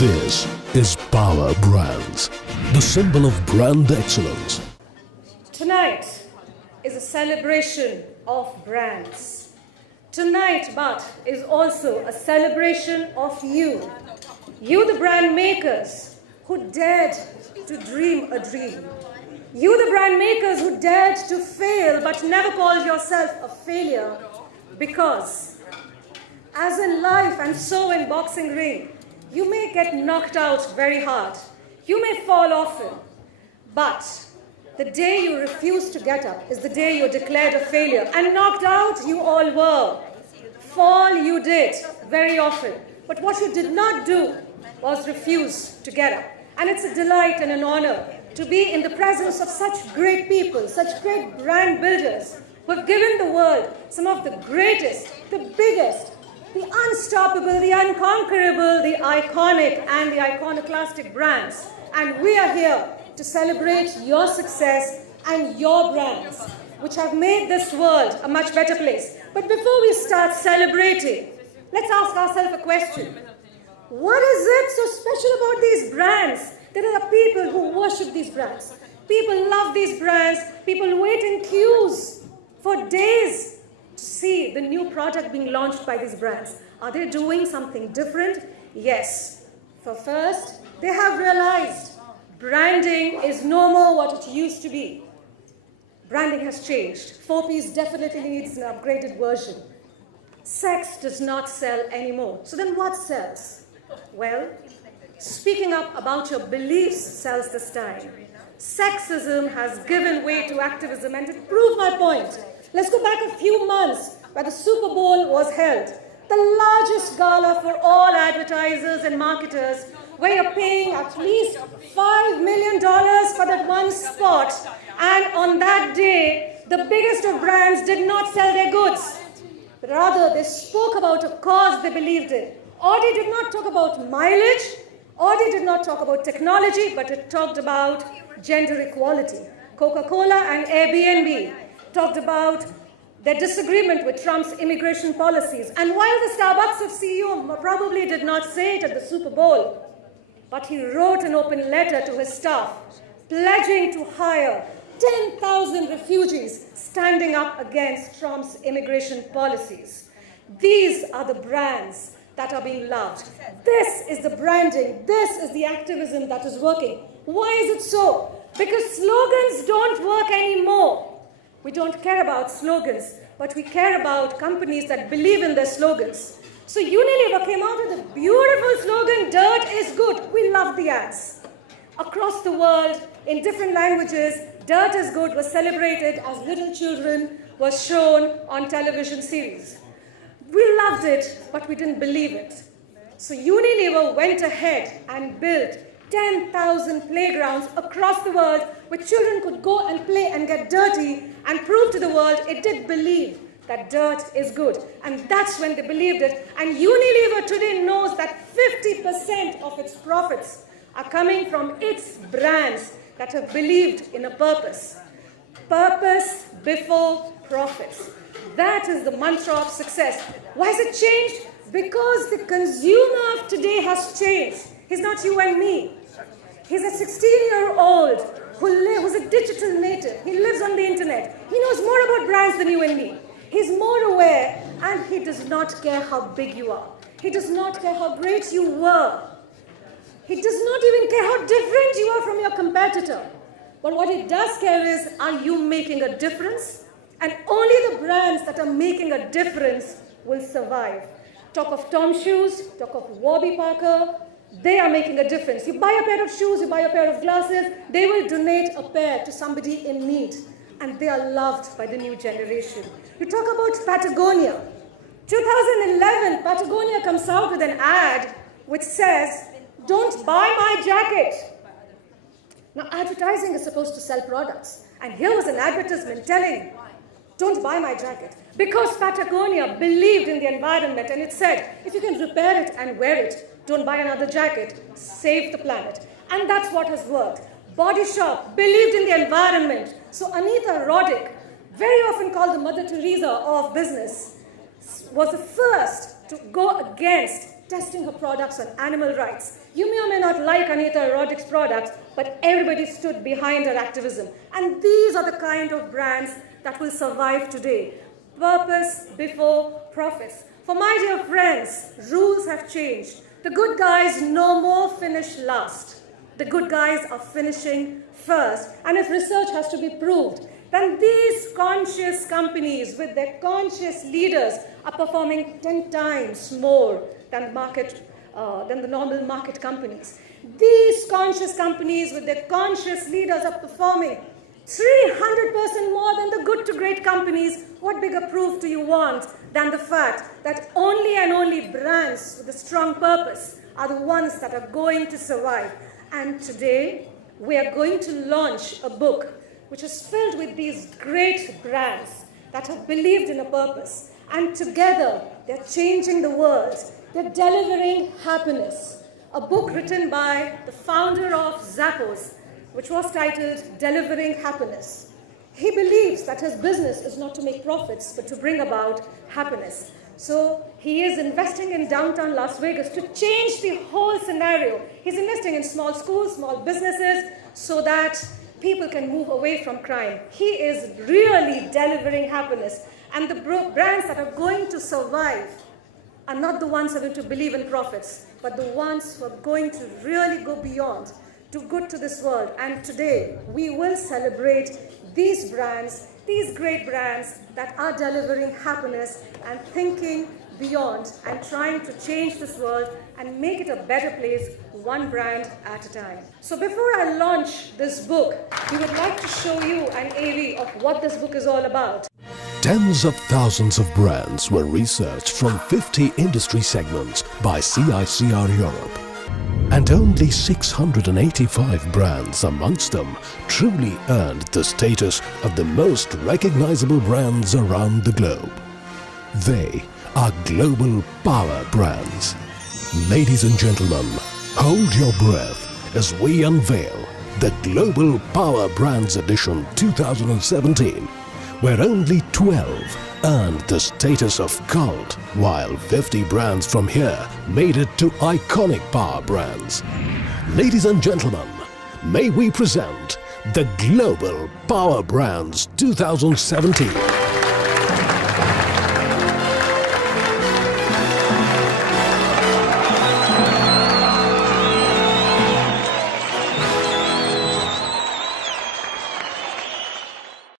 This is Power Brands, the symbol of brand excellence. Tonight is a celebration of brands. Tonight, but, is also a celebration of you. You, the brand makers who dared to dream a dream. You, the brand makers who dared to fail but never called yourself a failure, because as in life and so in boxing ring, you may get knocked out very hard. You may fall often, but the day you refuse to get up is the day you're declared a failure. And knocked out you all were. Fall you did very often. But what you did not do was refuse to get up. And it's a delight and an honor to be in the presence of such great people, such great brand builders who have given the world some of the greatest, the biggest, the unstoppable, the unconquerable, the iconic and the iconoclastic brands. And we are here to celebrate your success and your brands, which have made this world a much better place. But before we start celebrating, let's ask ourselves a question. What is it so special about these brands? There are people who worship these brands. People love these brands. People wait in queues for days to see the new product being launched by these brands. Are they doing something different? Yes. For first, they have realized branding is no more what it used to be. Branding has changed. 4Ps definitely needs an upgraded version. Sex does not sell anymore. So then what sells? Well, speaking up about your beliefs sells this time. Sexism has given way to activism, and to prove my point, let's go back a few months where the Super Bowl was held. The largest gala for all advertisers and marketers, where you're paying at least $5 million for that one spot. And on that day, the biggest of brands did not sell their goods. But rather, they spoke about a cause they believed in. Audi did not talk about mileage. Audi did not talk about technology, but it talked about gender equality. Coca-Cola and Airbnb talked about their disagreement with Trump's immigration policies. And while the Starbucks CEO probably did not say it at the Super Bowl, but he wrote an open letter to his staff, pledging to hire 10,000 refugees standing up against Trump's immigration policies. These are the brands that are being loved. This is the branding. This is the activism that is working. Why is it so? Because slogans don't work anymore. We don't care about slogans, but we care about companies that believe in their slogans. So Unilever came out with a beautiful slogan, "Dirt is good." We love the ads. Across the world, in different languages, "Dirt is good" was celebrated as little children were shown on television series. We loved it, but we didn't believe it. So Unilever went ahead and built 10,000 playgrounds across the world where children could go and play and get dirty and prove to the world it did believe that dirt is good. And that's when they believed it. And Unilever today knows that 50% of its profits are coming from its brands that have believed in a purpose. Purpose before profits. That is the mantra of success. Why has it changed? Because the consumer of today has changed. He's not you and me. He's a 16-year-old who's a digital native. He lives on the internet. He knows more about brands than you and me. He's more aware, and he does not care how big you are. He does not care how great you were. He does not even care how different you are from your competitor. But what he does care is, are you making a difference? And only the brands that are making a difference will survive. Talk of Tom Shoes, talk of Warby Parker, they are making a difference. You buy a pair of shoes, you buy a pair of glasses, they will donate a pair to somebody in need. And they are loved by the new generation. You talk about Patagonia. 2011, Patagonia comes out with an ad which says, "Don't buy my jacket." Now, advertising is supposed to sell products. And here was an advertisement telling, "Don't buy my jacket." Because Patagonia believed in the environment, and it said, if you can repair it and wear it, don't buy another jacket, save the planet. And that's what has worked. Body Shop believed in the environment. So Anita Roddick, very often called the Mother Teresa of business, was the first to go against testing her products on animal rights. You may or may not like Anita Roddick's products, but everybody stood behind her activism. And these are the kind of brands that will survive today. Purpose before profits. For my dear friends, rules have changed. The good guys no more finish last. The good guys are finishing first. And if research has to be proved, then these conscious companies with their conscious leaders are performing 10 times more than the normal market companies. These conscious companies with their conscious leaders are performing 300% more than the good to great companies. What bigger proof do you want than the fact that only and only brands with a strong purpose are the ones that are going to survive? And today, we are going to launch a book which is filled with these great brands that have believed in a purpose. And together, they're changing the world. They're delivering happiness. A book written by the founder of Zappos, which was titled Delivering Happiness. He believes that his business is not to make profits, but to bring about happiness. So he is investing in downtown Las Vegas to change the whole scenario. He's investing in small schools, small businesses, so that people can move away from crime. He is really delivering happiness. And the brands that are going to survive are not the ones who are going to believe in profits, but the ones who are going to really go beyond, do good to this world. And today, we will celebrate these brands, these great brands that are delivering happiness and thinking beyond and trying to change this world and make it a better place, one brand at a time. So before I launch this book, we would like to show you an AV of what this book is all about. Tens of thousands of brands were researched from 50 industry segments by CICR Europe. And only 685 brands amongst them truly earned the status of the most recognizable brands around the globe. They are global power brands. Ladies and gentlemen, hold your breath as we unveil the Global Power Brands Edition 2017, where only 12 earned the status of cult, while 50 brands from here made it to iconic power brands. Ladies and gentlemen, may we present the Global Power Brands 2017.